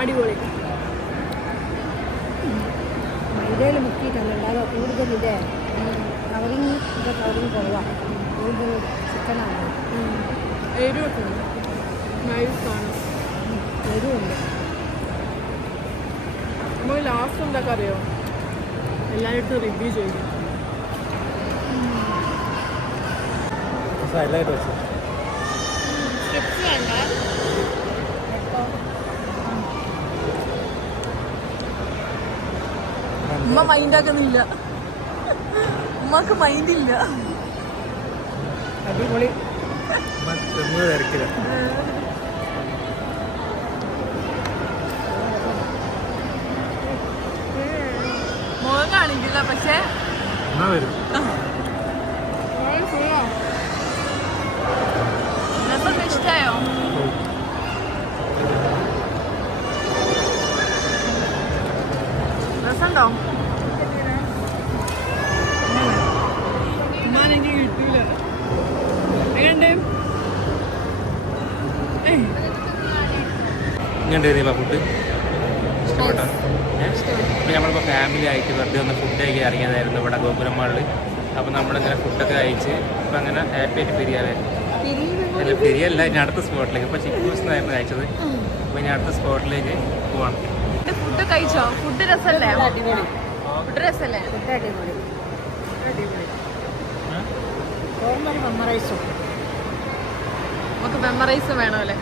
അടിപൊളി. മൈദയിൽ മുക്കിയിട്ടല്ല കൂടുതലില്ലേ കവറിങ് കുറവാണ്, കൂടുതൽ ചിക്കനാണ്. എരിവൊക്കെ ഉണ്ട്, നൈസാണ്, എരിവുണ്ട്. നമ്മൾ ലാസ്റ്റ് എന്തൊക്കെ അറിയോ, എല്ലാവരും റിവ്യൂ ചെയ്തു. സ്ട്രിപ്സ് വേണ്ട, ഉമ്മ മൈൻഡാക്കുന്നില്ല, ഉമ്മക്ക് മൈൻഡില്ല. അടിപൊളി. മുഖം കാണിക്കില്ല, പക്ഷെ രസം ഇഷ്ടായോ? രസമുണ്ടോ? ഉമ്മാനെനിക്ക് കിട്ടൂല. എങ്ങനെയുണ്ട്? ഇങ്ങനെയുണ്ടായിരുന്നില്ല ഫുഡ്? ഇഷ്ടപ്പെട്ടോ? ഇപ്പം നമ്മളിപ്പോൾ ഫാമിലി ആയിട്ട് വെറുതെ ഒന്ന് ഫുഡ് കഴിക്കാൻ ഇറങ്ങിയതായിരുന്നു ഇവിടെ ഗോകുലം മാളിൽ. അപ്പോൾ നമ്മളിങ്ങനെ ഫുഡൊക്കെ കഴിച്ച് ഇപ്പം അങ്ങനെ ഹാപ്പി ആയിട്ട് പിരിയാനായിരുന്നു. അല്ല പിരിയല്ല, ഇനി അടുത്ത സ്പോട്ടിലേക്ക്. ഇപ്പോൾ ചിക്കൂസ് എന്നായിരുന്നു കഴിച്ചത്, അപ്പോൾ ഇനി അടുത്ത സ്പോട്ടിലേക്ക് പോവാണ്. ഫുഡ് കഴിച്ചോ? ഫുഡ് രസമല്ലേ? ഫുഡ് രസമല്ലേ? ഫുഡ് അടിപൊളി. മെമ്മറൈസും നമുക്ക് മെമ്മറൈസ് വേണമല്ലേ?